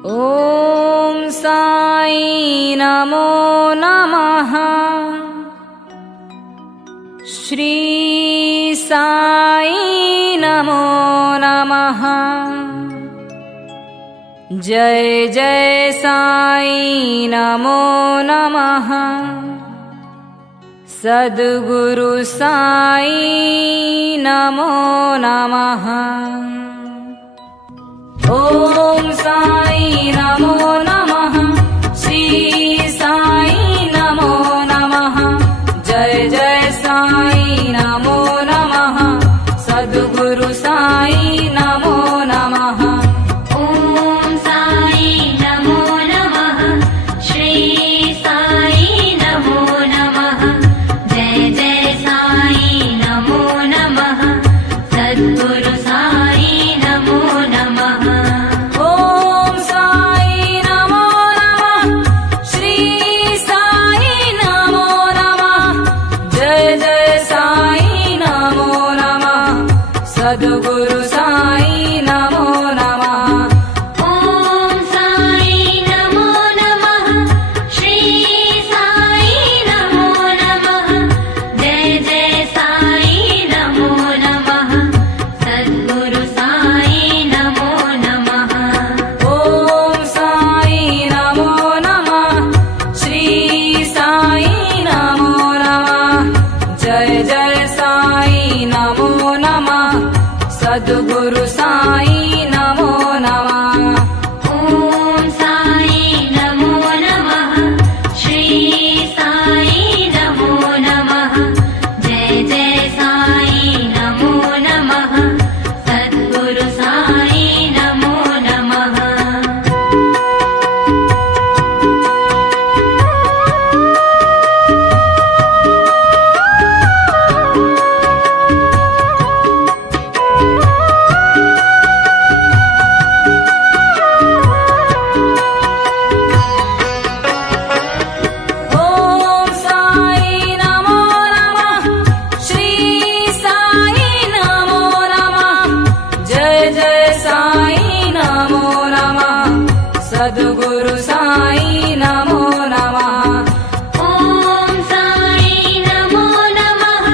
ॐ साई नमो नमः। श्री साई नमो नमः। जय जय साई नमो नमः। सद्गुरु साई नमो नमः। ॐ साई नमो नमः। श्री साई नमो नमः। जय जय साई नमो नमः। सद्गुरु साई नमो नमः। ॐ साई नमो नमः। श्री साई नमो नमः। जय जय साई नमो नमः। सद्गुरु साई नमो नमः। ॐ साई नमो नमः। श्री साई नमो नमः। जय जय साई नमो नमः। सद्गुरु साई नमो नमः। ॐ साई नमो नमः। श्री साई नमो नमः। जय जय साई नमो नमः। सद्गुरु साई नमो नमः। ॐ साई नमो नमः। श्री साई नमो नमः। जय जय साई नमो नमः। सद्गुरु साई नमो नमः। ॐ साई नमो नमः। श्री साई नमो नमः। जय जय साई नमो नमः। सद्गुरु साई नमो नमः। ॐ साई नमो नमः। श्री साई नमो नमः। जय जय साई नमो नमः। सद्गुरु साई नमो नमः। ॐ साई नमो नमः।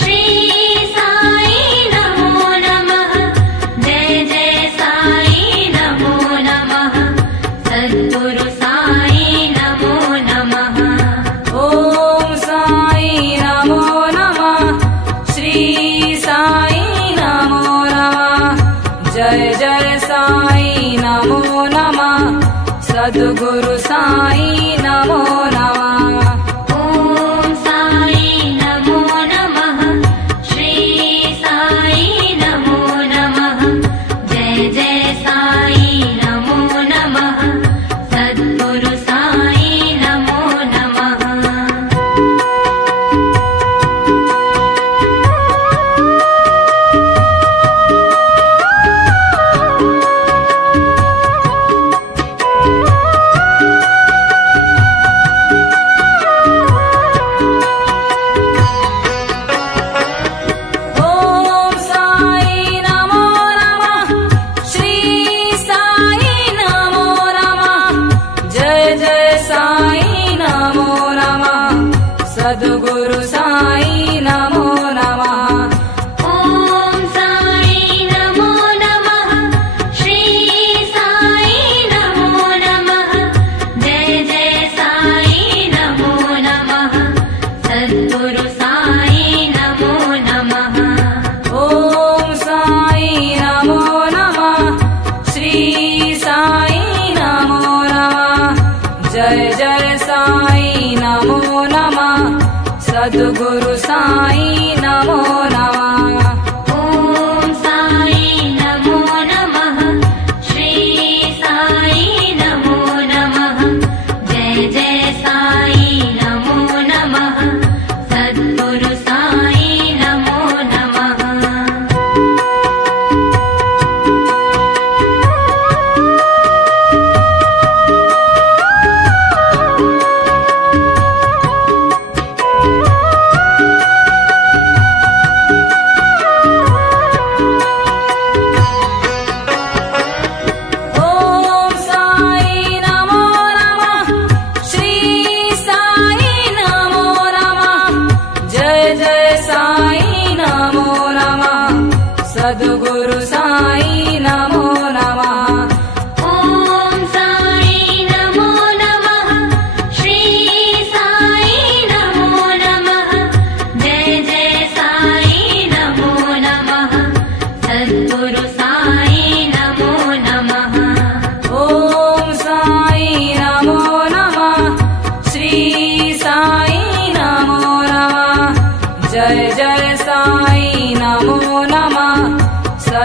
श्री साई नमो नमः। जय जय साई नमो नमः। सद्गुरु साई नमो नमः। ॐ साई नमो नमः। श्री साई नमो नमः। जय जय साई नमो नमः। सद्गुरु साई नमो नमः। ॐ साई नमो नमः। श्री साई नमो नमः। जय जय साई नमो नमः। सद्गुरु साई नमो नमः।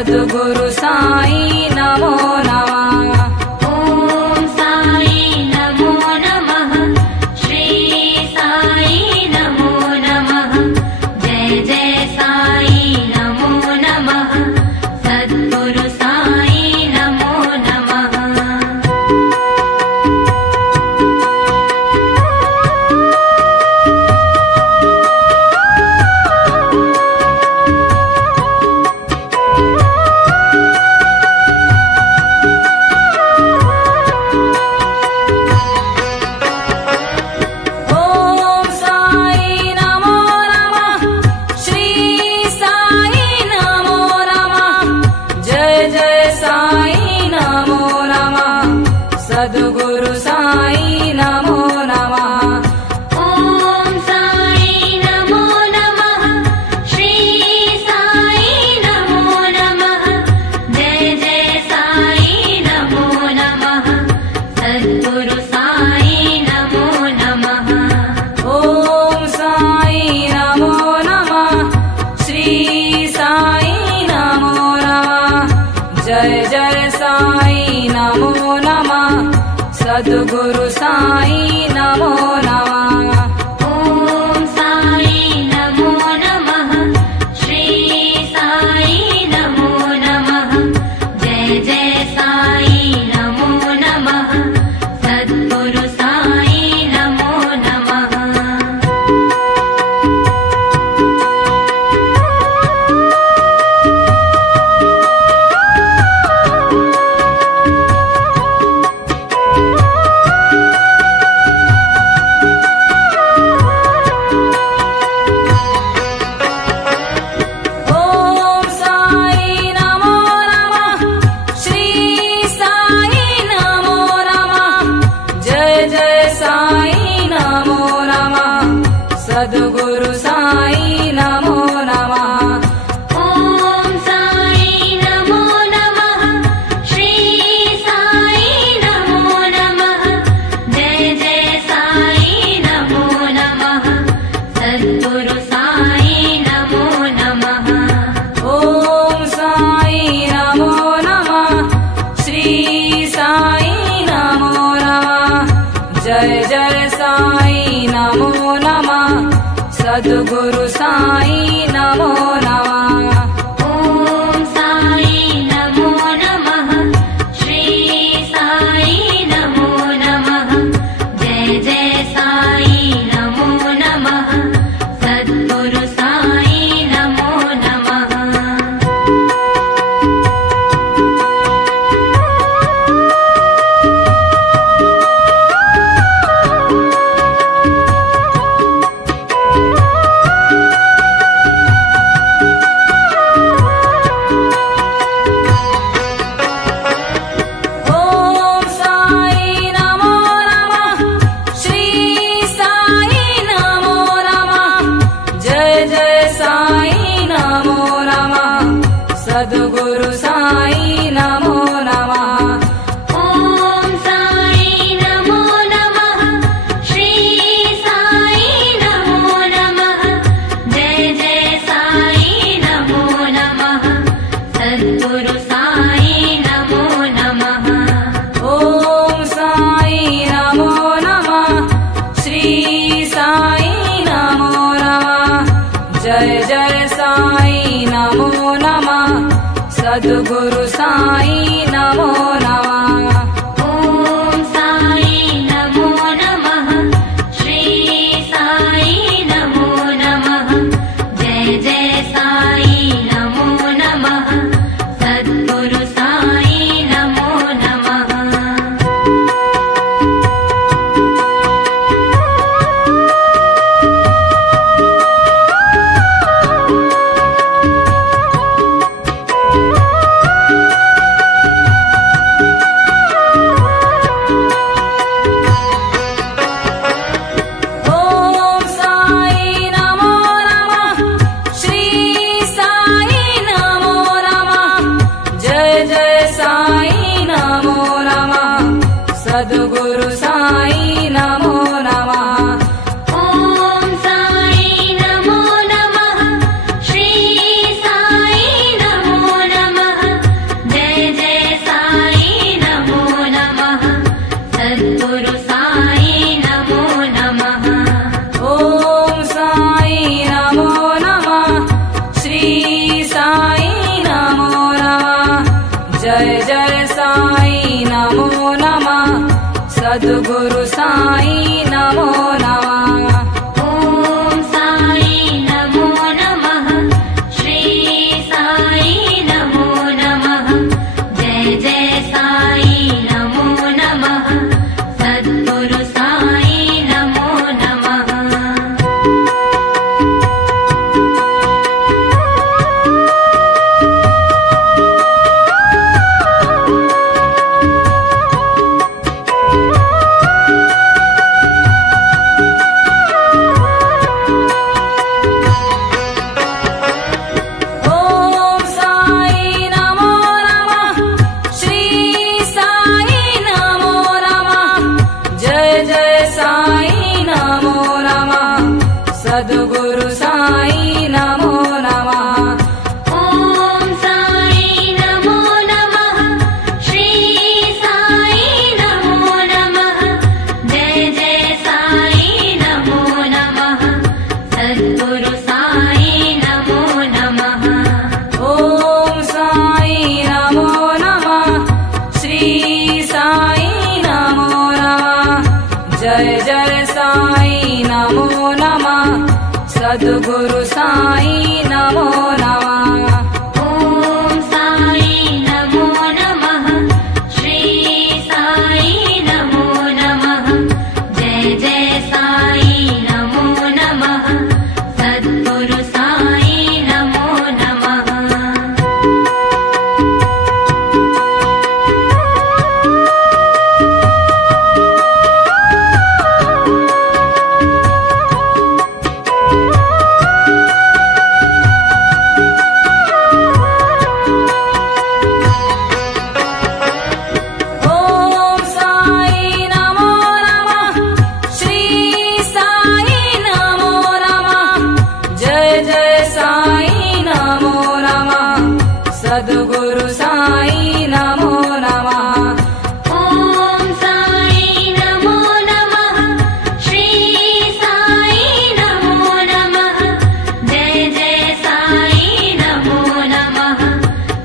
सद्गुरु साई नमो नमः। ॐ साई नमो नमः। श्री साई नमो नमः। जय जय साई नमो नमः। सद्गुरु साई नमो नमः। ॐ साई नमो नमः। श्री साई नमो नमः। जय जय साई नमो नमः। सद्गुरु साई नमो नमः। ॐ साई नमो नमः। श्री साई नमो नमः। जय जय साई नमो नमः। सद्गुरु साई नमो नमः। ॐ साई नमो नमः। श्री साई नमो नमः। जय जय साई नमो नमः। सद्गुरु साई नमो नमः। ॐ साई नमो नमः। श्री साई नमो नमः। जय जय साई नमो नमः। सद्गुरु साई नमो नमः। ॐ साई नमो नमः। श्री साई नमो नमः। जय जय साई नमो नमः। सद्गुरु साई नमो नमः। ॐ साई नमो नमः। श्री साई नमो नमः। जय जय साई नमो नमः। सद्गुरु साई नमो नमः। ॐ साई नमो नमः। श्री साई नमो नमः। जय जय साई नमो नमः। सद्गुरु साई नमो नमः। ॐ साई नमो नमः। श्री साई नमो नमः। जय जय साई नमो नमः। सद्गुरु साई नमो नमः। ॐ साई नमो नमः। श्री साई नमो नमः। जय जय साई नमो नमः। सद्गुरु साई नमो नमः। ॐ साई नमो नमः। श्री साई नमो नमः। जय जय साई नमो नमः। सद्गुरु साई नमो नमः। ॐ साई नमो नमः। श्री साई नमो नमः। जय जय साई नमो नमः। सद्गुरु साई नमो नमः। ॐ साई नमो नमः। श्री साई नमो नमः। जय जय साई नमो नमः। सद्गुरु साई नमो नमः। साई नमो नमः। जय जय साई नमो नमः। सद्गुरु साई नमो नमः। ॐ साई नमो नमः। श्री साई नमो नमः। जय जय साई नमो नमः। सद्गुरु साई नमो नमः। ॐ साई नमो नमः। श्री साई नमो नमः। जय जय साई नमो नमः। सद्गुरु साई नमो नमः। ॐ साई नमो नमः। श्री साई नमो नमः। जय जय साई नमो नमः। सद्गुरु साई नमो नमः। ॐ साई नमो नमः। श्री साई नमो नमः। जय जय साई नमो नमः। सद्गुरु साई नमो नमः। ॐ साई नमो नमः। श्री साई नमो नमः। जय जय साई नमो नमः। सद्गुरु साई नमो नमः। ॐ साई नमो नमः। श्री साई नमो नमः। जय जय साई नमो नमः। सद्गुरु साई नमो नमः। ॐ साई नमो नमः। श्री साई नमो नमः। जय जय साई नमो नमः।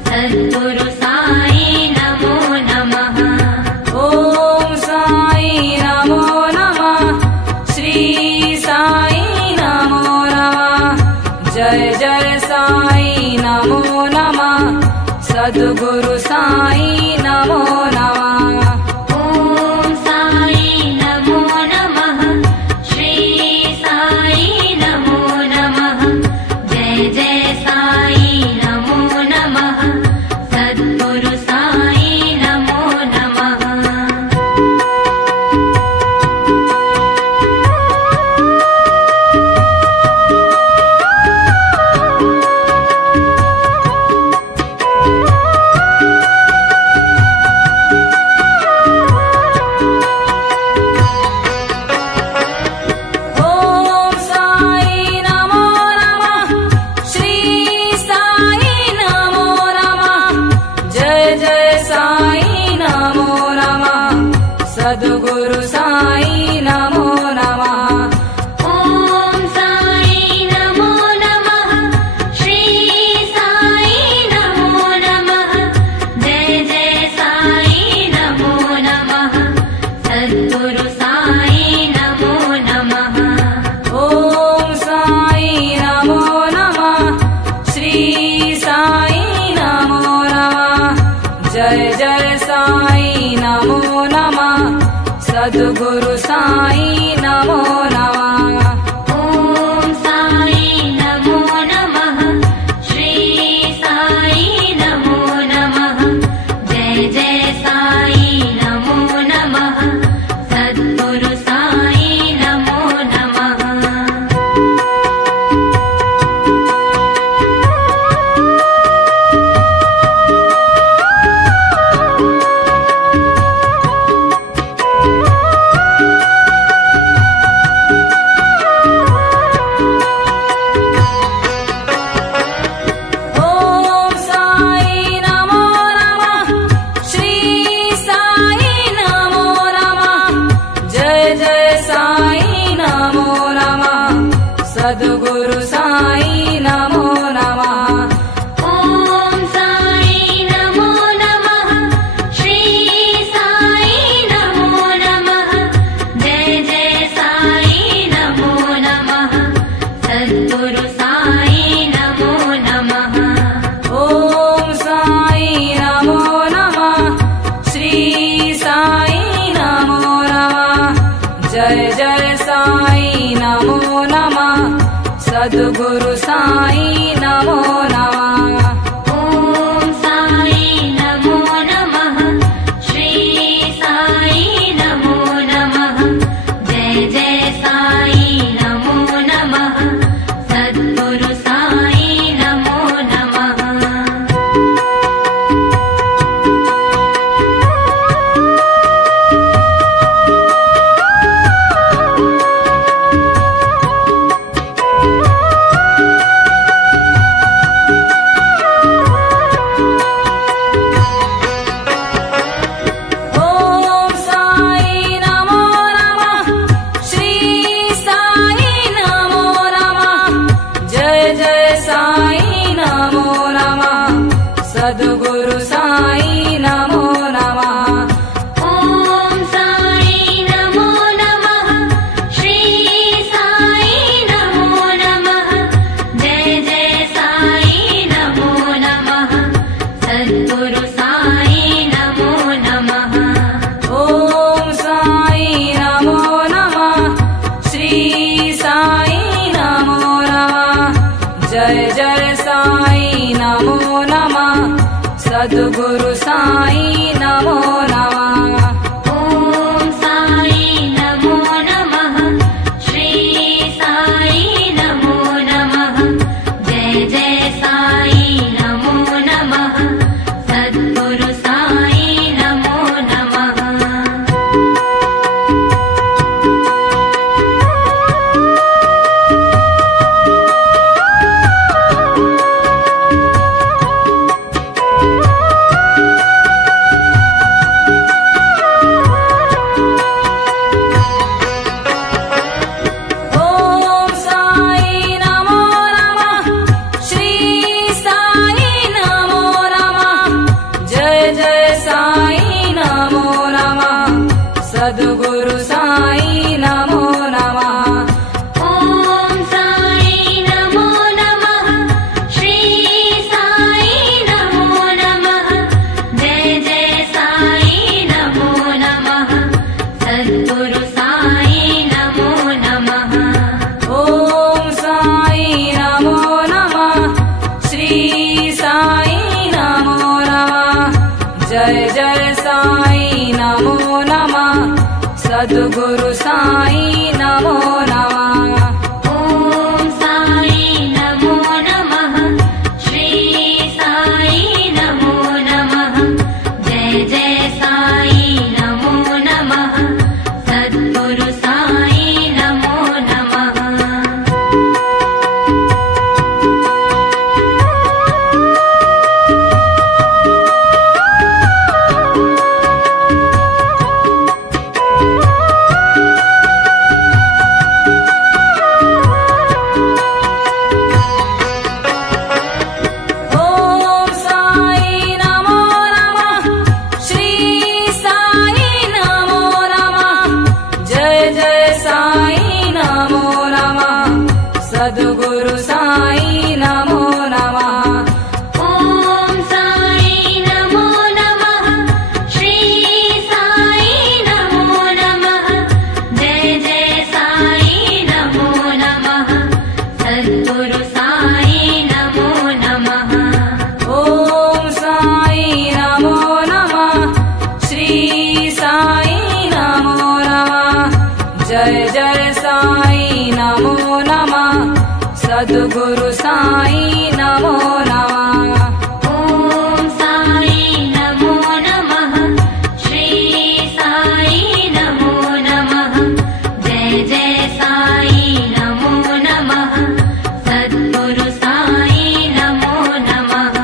सद्गुरु साई नमो नमः। ॐ साई नमो नमः। श्री साई नमो नमः। जय जय साई नमो नमः। सद्गुरु साई नमो नमः। ॐ साई नमो नमः। श्री साई नमो नमः। जय जय साई नमो नमः। सद्गुरु साई नमो नमः। ॐ साई नमो नमः। श्री साई नमो नमः। जय जय साई नमो नमः। सद्गुरु साई नमो नमः। ॐ साई नमो नमः। श्री साई नमो नमः। जय जय साई नमो नमः। सद्गुरु साई नमो नमः। ॐ साई नमो नमः। श्री साई नमो नमः। जय जय साई नमो नमः। सद्गुरु साई नमो नमः। ॐ साई नमो नमः। श्री साई नमो नमः। जय जय साई नमो नमः। सद्गुरु साई नमो नमः। सद्गुरु साई नमो नमः। ॐ साई नमो नमः। श्री साई नमो नमः। जय जय साई नमो नमः। सद्गुरु साई नमो नमः। ॐ साई नमो नमः। श्री साई नमो नमः। जय जय साई नमो नमः। सद्गुरु साई नमो नमः। ॐ साई नमो नमः। श्री साई नमो नमः। जय जय साई नमो नमः। सद्गुरु साई नमो नमः। ॐ साई नमो नमः। श्री साई नमो नमः। जय जय साई नमो नमः। सद्गुरु साई नमो नमः। ॐ साई नमो नमः। श्री साई नमो नमः। जय जय साई नमो नमः। सद्गुरु साई नमो नमः। ॐ साई नमो नमः। श्री साई नमो नमः। जय जय साई नमो नमः। सद्गुरु साई नमो नमः। ॐ साई नमो नमः। श्री साई नमो नमः। जय जय साई नमो नमः। सद्गुरु साई नमो नमः। ॐ साई नमो नमः। श्री साई नमो नमः। जय जय साई नमो नमः। सद्गुरु साई नमो नमः। ॐ साई नमो नमः। श्री साई नमो नमः। जय जय साई नमो नमः। सद्गुरु साई नमो नमः।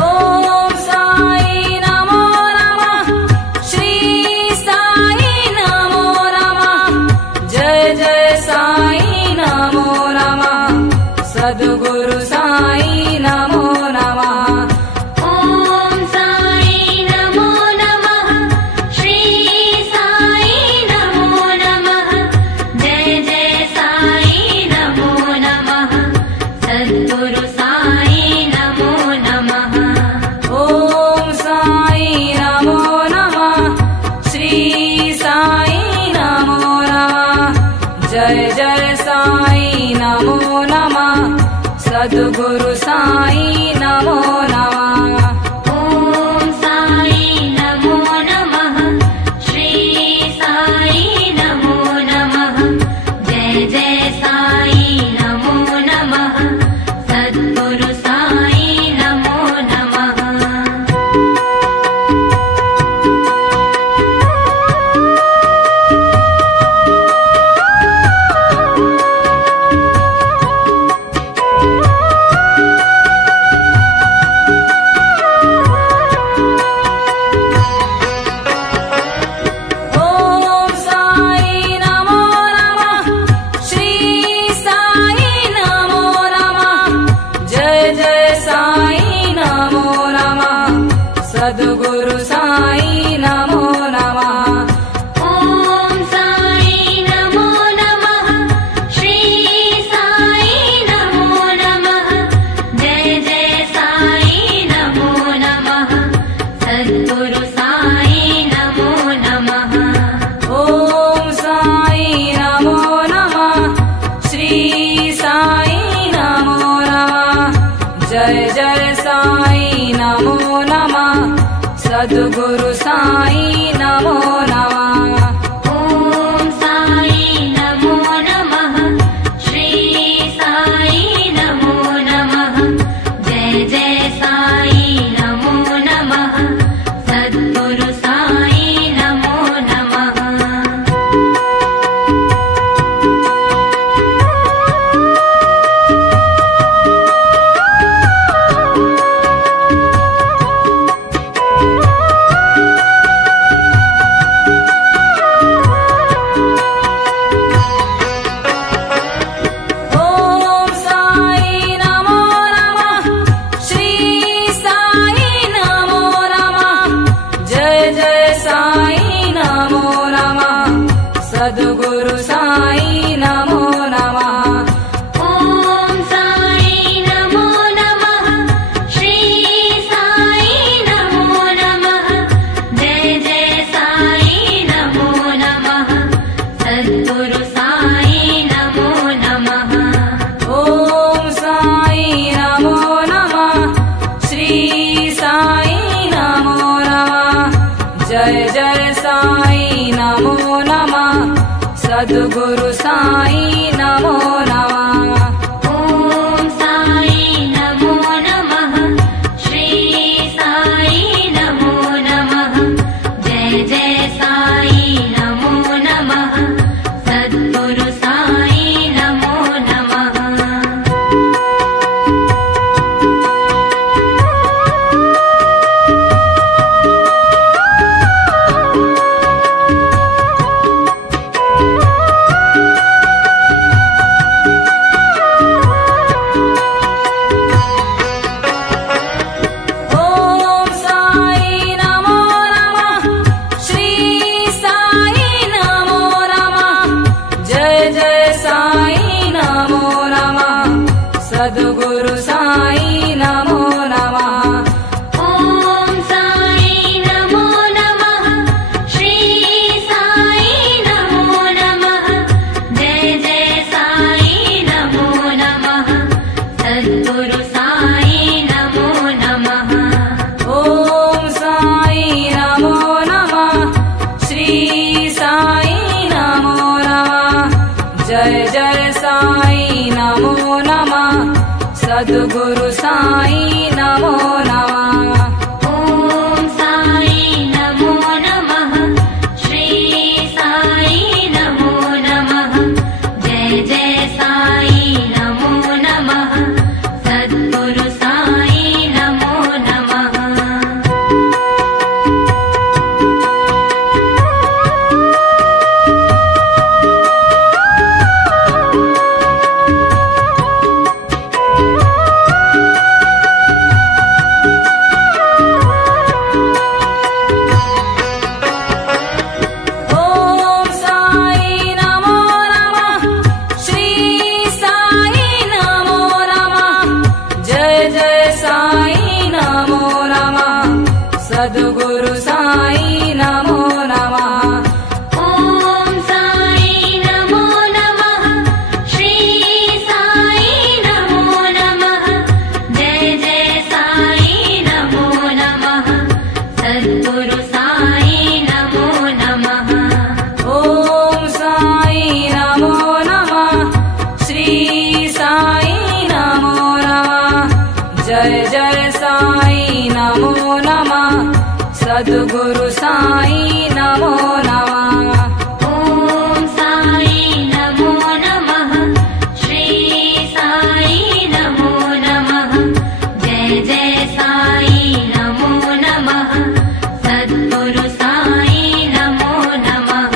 ॐ साई नमो नमः। श्री साई नमो नमः। जय जय साई नमो नमः। सद्गुरु साई नमो नमः। ॐ साई नमो नमः। श्री साई नमो नमः। जय जय साई नमो नमः। सद्गुरु साई नमो नमः। ॐ साई नमो नमः। श्री साई नमो नमः। जय जय साई नमो नमः। सद्गुरु साई नमो नमः। ॐ साई नमो नमः। श्री साई नमो नमः। जय जय साई नमो नमः। सद्गुरु साई नमो नमः। सद्गुरु साई नमो नमः। ॐ साई नमो नमः। श्री साई नमो नमः। जय जय साई नमो नमः। सद्गुरु साई नमो नमः। ॐ साई नमो नमः। श्री साई नमो नमः। जय जय साई नमो नमः। सद्गुरु साई नमो नमः। ॐ साई नमो नमः। श्री साई नमो नमः। जय जय साई नमो नमः। सद्गुरु साई नमो नमः। ॐ साई नमो नमः। श्री साई नमो नमः। जय जय साई नमो नमः। सद्गुरु साई नमो नमः। ॐ साई नमो नमः। श्री साई नमो नमः। जय जय साई नमो नमः। सद्गुरु साई नमो नमः। ॐ साई नमो नमः। श्री साई नमो नमः। जय जय साई नमो नमः। सद्गुरु साई नमो नमः। ॐ साई नमो नमः। श्री साई नमो नमः। जय जय साई नमो नमः। सद्गुरु साई नमो नमः। ॐ साई नमो नमः। श्री साई नमो नमः। जय जय साई नमो नमः। सद्गुरु साई नमो नमः। ॐ साई नमो नमः। श्री साई नमो नमः। जय जय साई नमो नमः। सद्गुरु साई नमो नमः। ॐ साई नमो नमः। श्री साई नमो नमः। जय जय साई नमो नमः। सद्गुरु साई नमो नमः। ॐ साई नमो नमः। श्री साई नमो नमः। जय जय साई नमो नमः। सद्गुरु साई नमो नमः। ॐ साई नमो नमः। श्री साई नमो नमः। जय जय साई नमो नमः। सद्गुरु साई नमो नमः। ॐ साई नमो नमः। श्री साई नमो नमः। जय जय साई नमो नमः। सद्गुरु साई नमो नमः।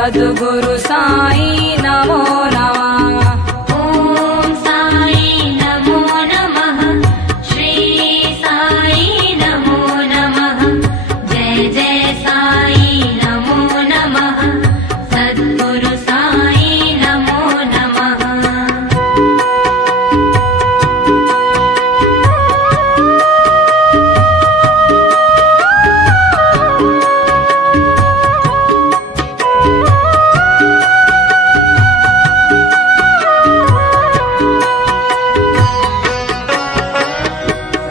सद्गुरु साई नमो नमः। ॐ साई नमो नमः। श्री साई नमो नमः। जय जय साई नमो नमः। सद्गुरु साई नमो नमः।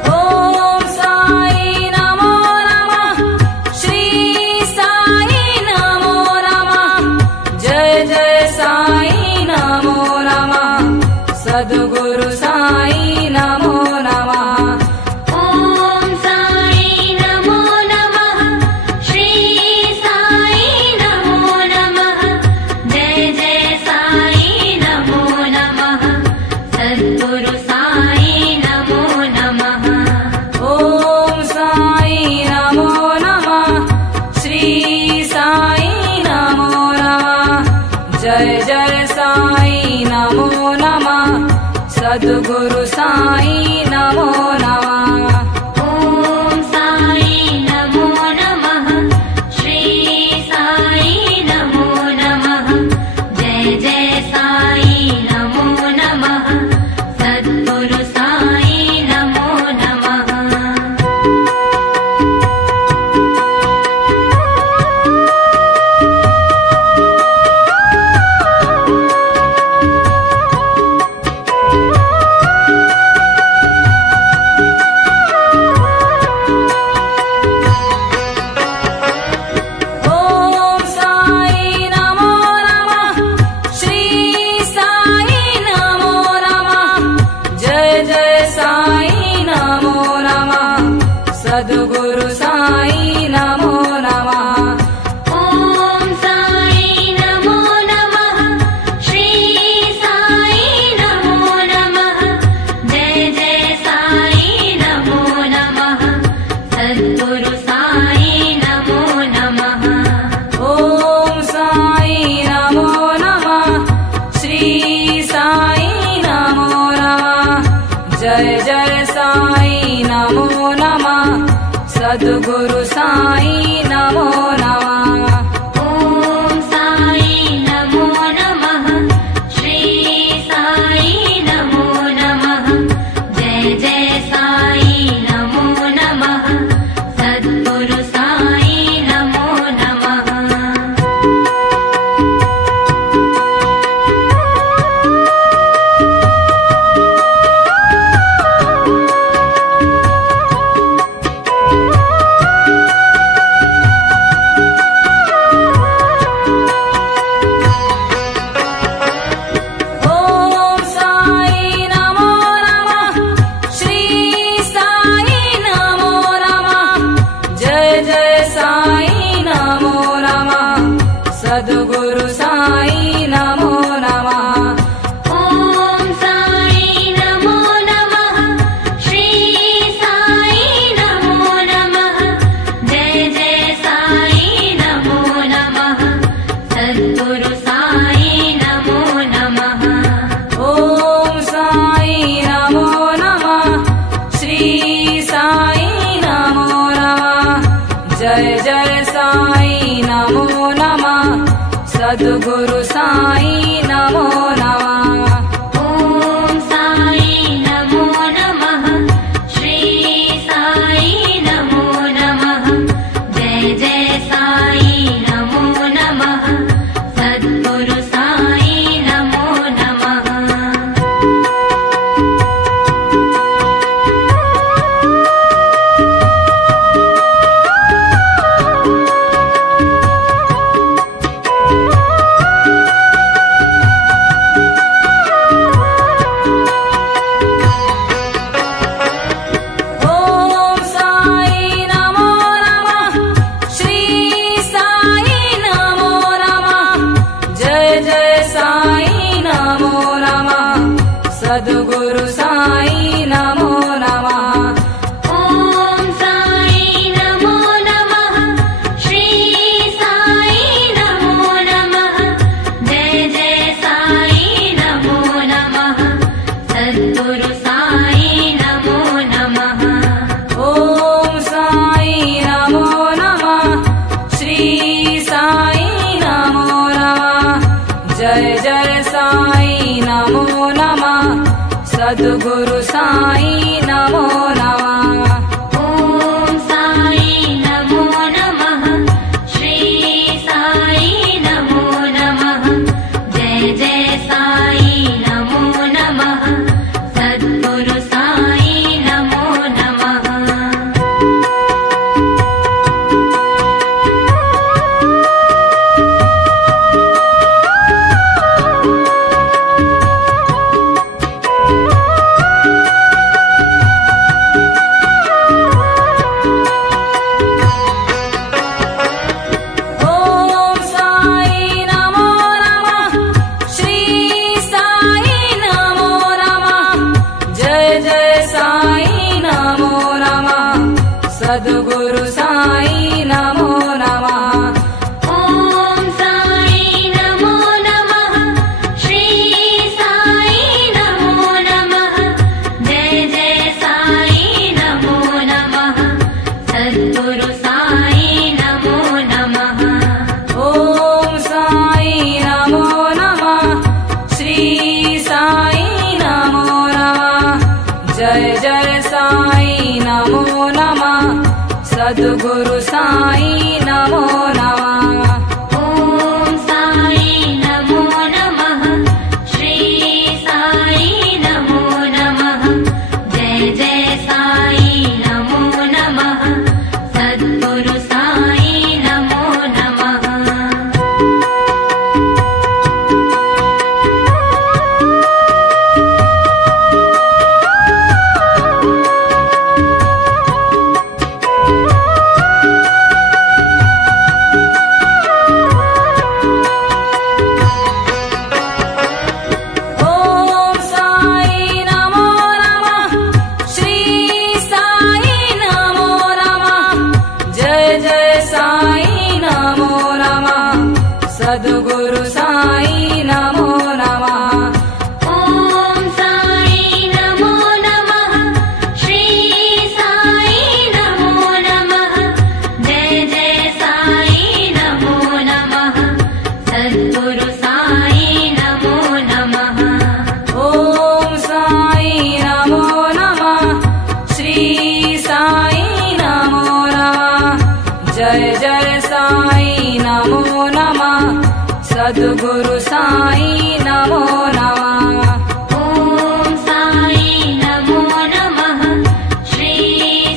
ॐ साई नमो नमः। श्री साई नमो नमः। जय जय साई नमो नमः। सद्गुरु साई नमो नमः। ॐ साई नमो नमः। श्री साई नमो नमः। जय जय साई नमो नमः। सद्गुरु साई नमो नमः। ॐ साई नमो नमः। श्री साई नमो नमः। जय जय साई नमो नमः। सद्गुरु साई नमो नमः। ॐ साई नमो नमः। श्री साई नमो नमः। जय जय साई नमो नमः। सद्गुरु साई नमो नमः। ॐ साई नमो नमः। श्री साई नमो नमः। जय जय साई नमो नमः। सद्गुरु साई नमो नमः। ॐ साई नमो नमः। श्री साई नमो नमः। जय जय साई नमो नमः। सद्गुरु साई नमो नमः। ॐ साई नमो नमः। श्री साई नमो नमः। जय जय साई नमो नमः। सद्गुरु साई नमो नमः। ॐ साई नमो नमः। श्री साई नमो नमः। जय जय साई नमो नमः। सद्गुरु साई नमो नमः। ॐ साई नमो नमः। श्री साई नमो नमः। जय जय साई नमो नमः। सद्गुरु साई नमो नमः। ॐ साई नमो नमः। श्री साई नमो नमः। जय जय साई नमो नमः। सद्गुरु साई नमो नमः। ॐ साई नमो नमः। श्री साई नमो नमः। जय जय साई नमो नमः। सद्गुरु साई नमो नमः। ॐ साई नमो नमः। श्री साई नमो नमः। जय जय साई नमो नमः। सद्गुरु साई नमो नमः। सद्गुरु साई नमो नमः। ॐ साई नमो नमः श्री साई नमो नमः जय जय साई नमो नमः सद्गुरु साई नमो नमः। सद्गुरु साई नमो नमः। ॐ साई नमो नमः श्री साई नमो नमः जय जय साई नमो नमः सद्गुरु साई नमो नमः। ॐ साई नमो नमः श्री साई नमो नमः जय जय साई नमो नमः सद्गुरु साई नमो नमः। ॐ साई नमो नमः श्री साई नमो नमः जय जय साई नमो नमः सद्गुरु साई नमो नमः। सद्गुरु साई नमो नमः। ॐ साई नमो नमः श्री साई नमो नमः जय जय साई नमो नमः सद्गुरु साई नमो नमः। ॐ साई नमो नमः श्री साई नमो नमः जय जय साई नमो नमः सद्गुरु साई नमो नमः। ॐ साई नमो नमः श्री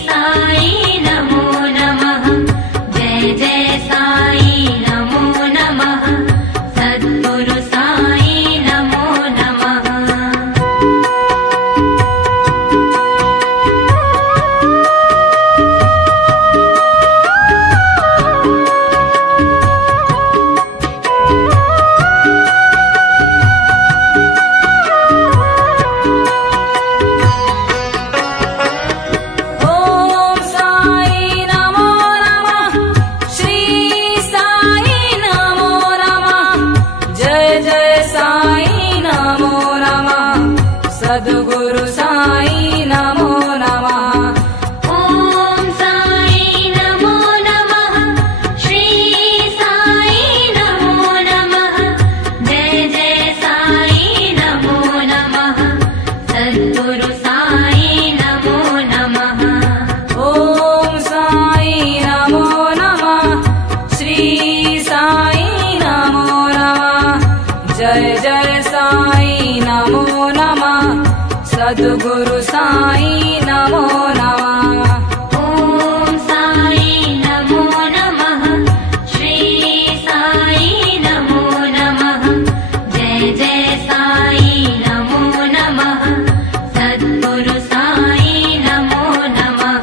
साई नमो नमः जय जय साई नमो नमः सद्गुरु साई नमो नमः। सद्गुरु साई नमो नमः। ॐ साई नमो नमः श्री साई नमो नमः जय जय साई नमो नमः सद्गुरु साई नमो नमः। ॐ साई नमो नमः श्री साई नमो नमः जय जय साई नमो नमः सद्गुरु साई नमो नमः। ॐ साई नमो नमः श्री साई नमो नमः जय जय साई नमो नमः सद्गुरु साई नमो नमः।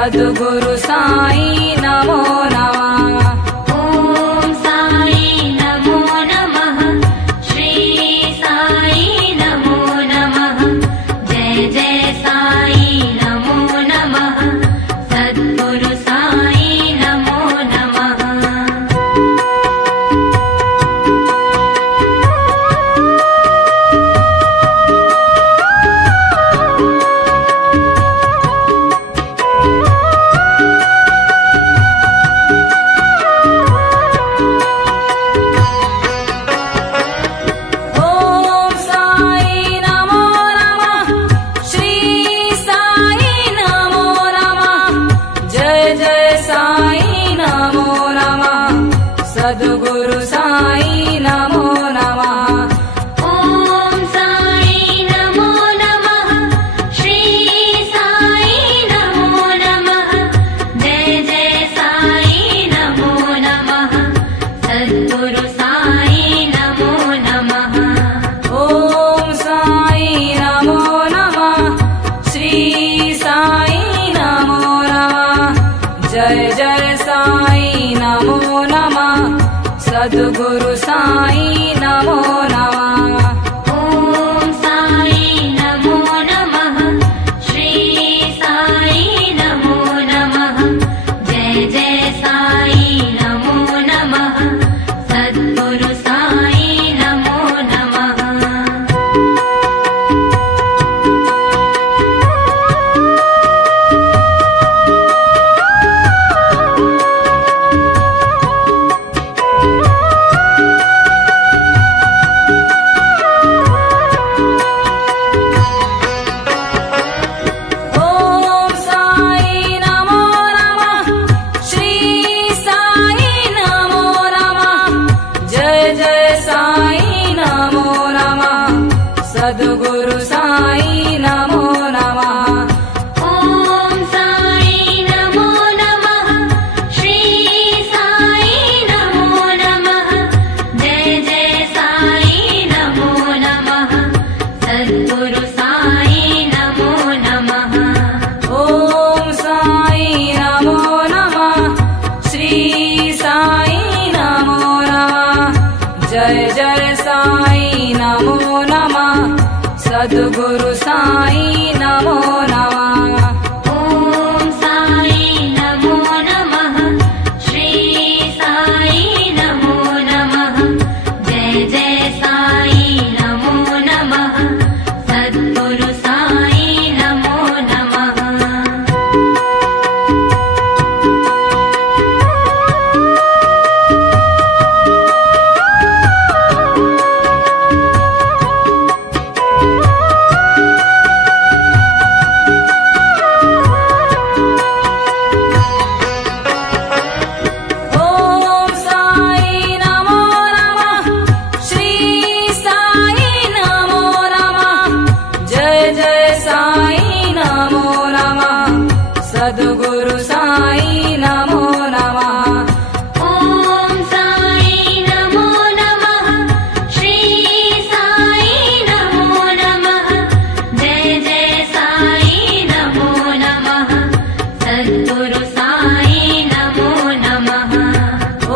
सद्गुरु साई नमो नमः। ॐ साई नमो नमः। श्री साई नमो नमः। जय जय साई नमो नमः। सद्गुरु साई नमो नमः। ॐ साई नमो नमः। श्री साई नमो नमः। जय जय साई नमो नमः। सद्गुरु साई नमो नमः। ॐ साई नमो नमः। श्री साई नमो नमः। जय जय साई नमो नमः। सद्गुरु साई नमो नमः। ॐ साई नमो नमः। श्री साई नमो नमः। जय जय साई नमो नमः। सद्गुरु साई नमो नमः। ॐ साई नमो नमः। श्री साई नमो नमः। जय जय साई नमो नमः। सद्गुरु साई नमो नमः। ॐ साई नमो नमः। श्री साई नमो नमः। जय जय साई नमो नमः। सद्गुरु साई नमो नमः। ॐ साई नमो नमः। श्री साई नमो नमः। जय जय साई नमो नमः। सद्गुरु साई नमो नमः। ॐ साई नमो नमः। श्री साई नमो नमः। जय जय साई नमो नमः। सद्गुरु साई नमो नमः। ॐ साई नमो नमः। श्री साई नमो नमः। जय जय साई नमो नमः। सद्गुरु साई नमो नमः। ॐ साई नमो नमः। श्री साई नमो नमः। जय जय साई नमो नमः। सद्गुरु साई नमो नमः। ॐ साई नमो नमः। श्री साई नमो नमः। जय जय साई नमो नमः। सद्गुरु साई नमो नमः।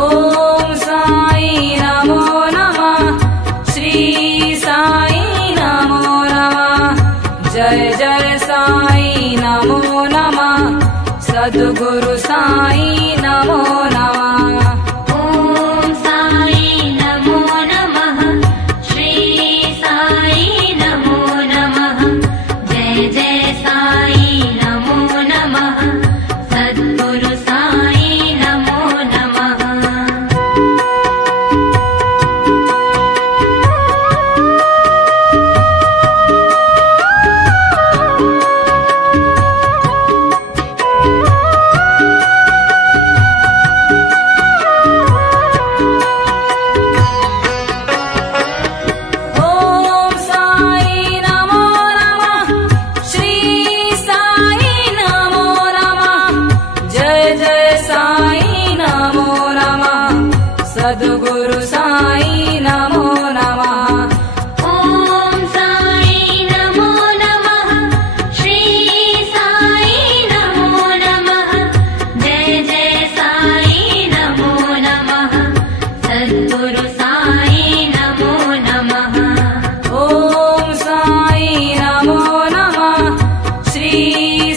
ॐ साई नमो नमः। श्री साई नमो नमः। जय जय साई नमो नमः। सद्गुरु साई नमो नमः। ॐ साई नमो नमः। श्री साई नमो नमः। जय जय साई नमो नमः। सद्गुरु साई नमो नमः।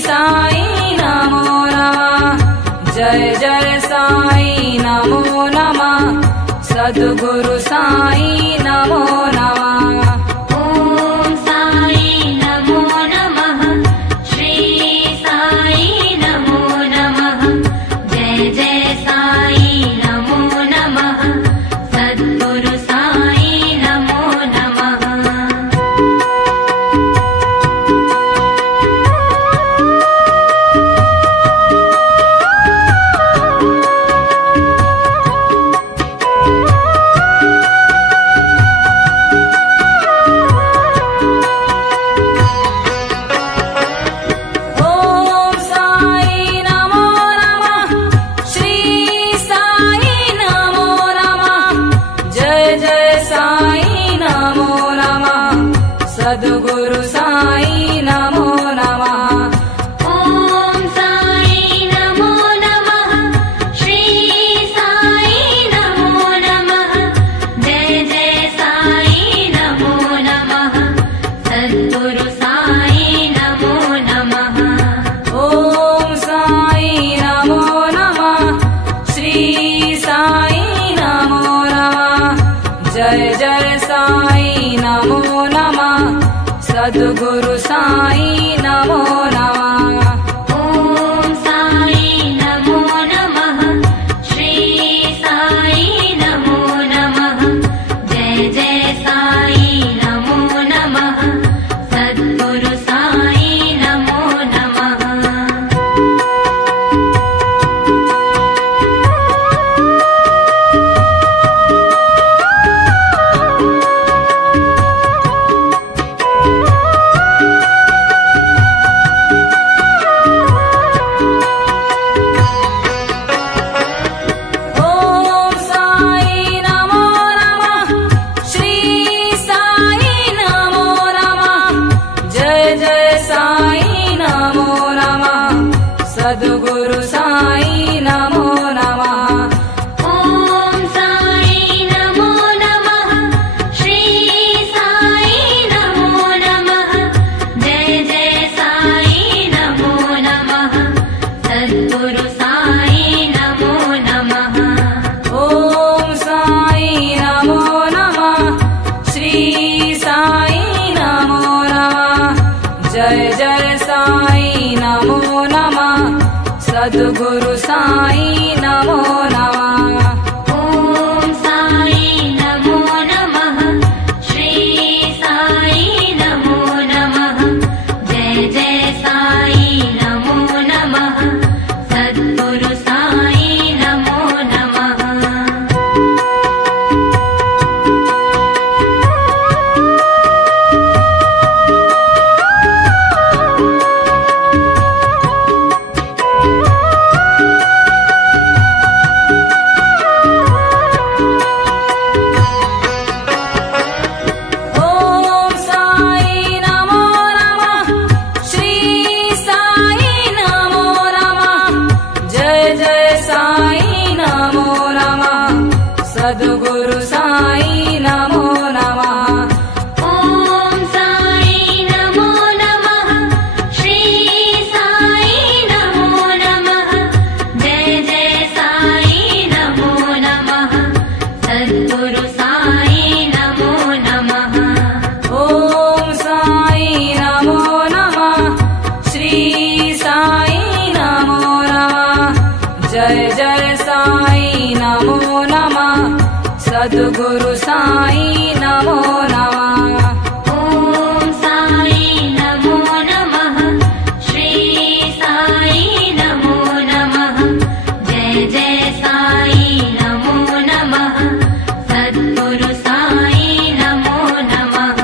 साई नमो नमः। जय जय साई नमो नमः। सद्गुरु साई नमो नमः। ॐ साई नमो नमः। श्री साई नमो नमः। जय जय साई नमो नमः। सद्गुरु साई नमो नमः। ॐ साई नमो नमः। श्री साई नमो नमः। जय जय साई नमो नमः। सद्गुरु साई नमो नमः। ॐ साई नमो नमः। श्री साई नमो नमः। जय जय साई नमो नमः। सद्गुरु साई नमो नमः। ॐ साई नमो नमः। श्री साई नमो नमः। जय जय साई नमो नमः। सद्गुरु साई नमो नमः। ॐ साई नमो नमः। श्री साई नमो नमः। जय जय साई नमो नमः। सद्गुरु साई नमो नमः। ॐ साई नमो नमः। श्री साई नमो नमः। जय जय साई नमो नमः। सद्गुरु साई नमो नमः। ॐ साई नमो नमः। श्री साई नमो नमः। जय जय साई नमो नमः। सद्गुरु साई नमो नमः। ॐ साई नमो नमः। श्री साई नमो नमः। जय जय साई नमो नमः। सद्गुरु साई नमो नमः। ॐ साई नमो नमः। श्री साई नमो नमः। जय जय साई नमो नमः। सद्गुरु साई नमो नमः। ॐ साई नमो नमः। श्री साई नमो नमः। जय जय साई नमो नमः। सद्गुरु साई नमो नमः। ॐ साई नमो नमः। श्री साई नमो नमः। जय जय साई नमो नमः। सद्गुरु साई नमो नमः। ॐ साई नमो नमः। श्री साई नमो नमः। जय जय साई नमो नमः। सद्गुरु साई नमो नमः। ॐ साई नमो नमः। श्री साई नमो नमः। जय जय साई नमो नमः। सद्गुरु साई नमो नमः।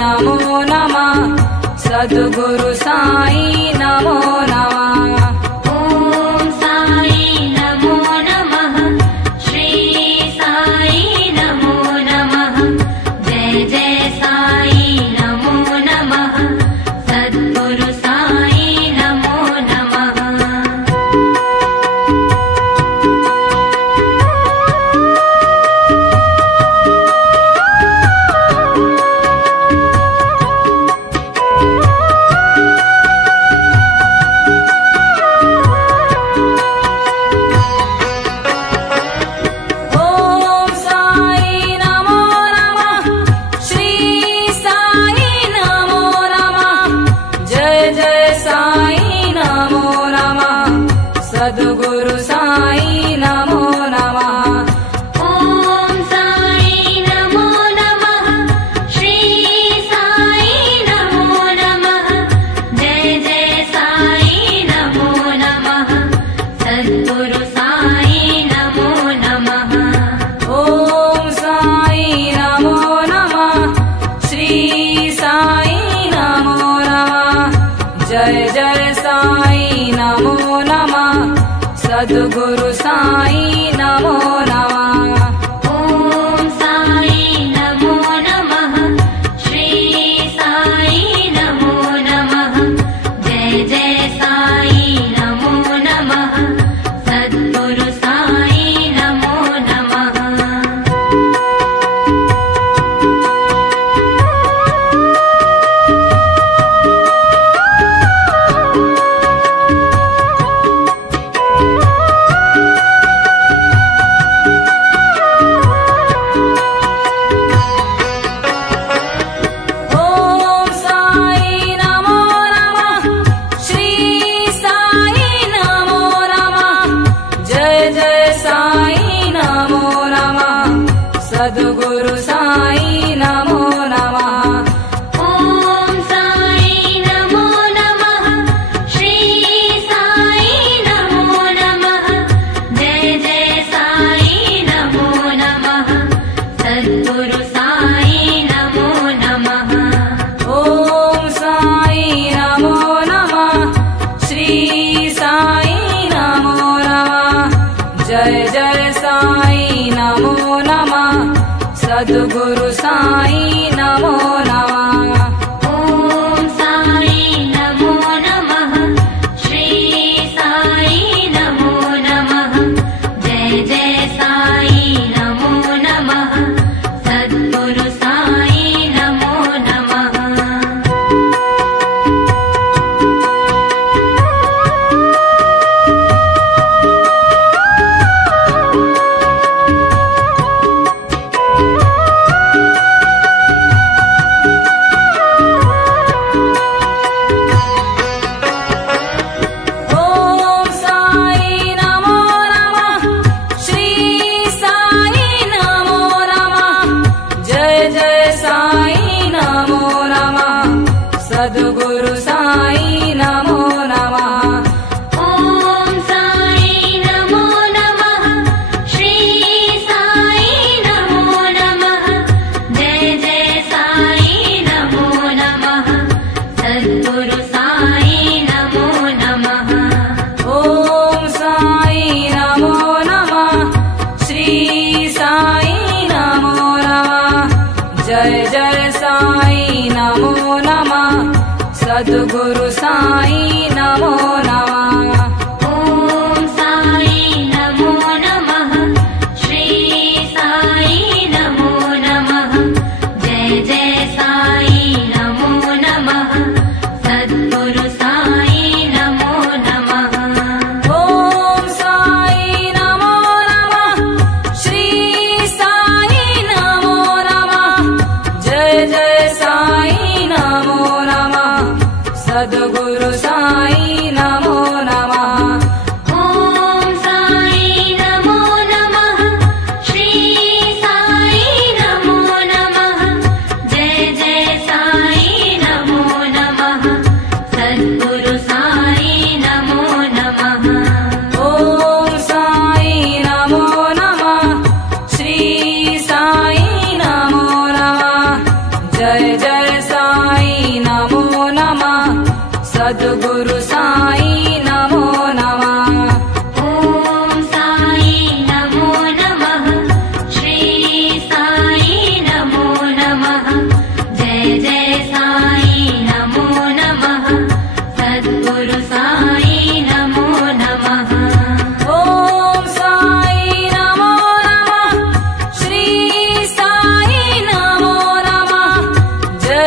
नमो नमः सद्गुरु साई नमो नमः ॐ साई नमो नमः श्री साई नमो नमः जय जय साई नमो नमः सद्गुरु साई नमो नमः ॐ साई नमो नमः श्री साई नमो नमः जय जय साई नमो नमः सद्गुरु साई नमो नमः ॐ साई नमो नमः श्री साई नमो नमः जय जय साई नमो नमः सद्गुरु साई नमो नमः ॐ साई नमो नमः श्री साई नमो नमः जय जय साई नमो नमः सद्गुरु साई नमो नमः ॐ साई नमो नमः श्री साई नमो नमः जय जय साई नमो नमः सद्गुरु साई नमो नमः ॐ साई नमो नमः श्री साई नमो नमः जय जय साई नमो नमः सद्गुरु साई नमो नमः ॐ साई नमो नमः श्री साई नमो नमः जय जय साई नमो नमः सद्गुरु साई नमो नमः ॐ साई नमो नमः श्री साई नमो नमः जय जय साई नमो नमः सद्गुरु साई नमो नमः ॐ साई नमो नमः श्री साई नमो नमः जय जय साई नमो नमः सद्गुरु साई नमो नमः ॐ साई नमो नमः श्री साई नमो नमः जय जय साई नमो नमः सद्गुरु साई नमो नमः ॐ साई नमो नमः श्री साई नमो नमः जय जय साई नमो नमः सद्गुरु साई नमो नमः ॐ साई नमो नमः श्री साई नमो नमः जय जय साई नमो नमः सद्गुरु साई नमो नमः ॐ साई नमो नमः श्री साई नमो नमः जय जय साई नमो नमः सद्गुरु साई नमो नमः ॐ साई नमो नमः श्री साई नमो नमः जय जय साई नमो नमः सद्गुरु साई नमो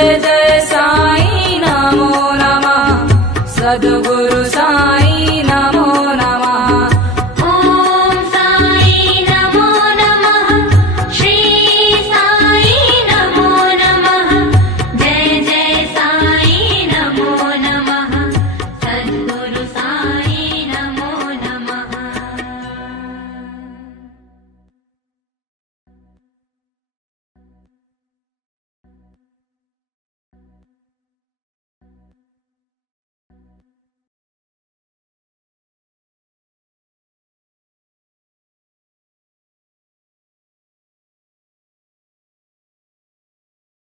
जय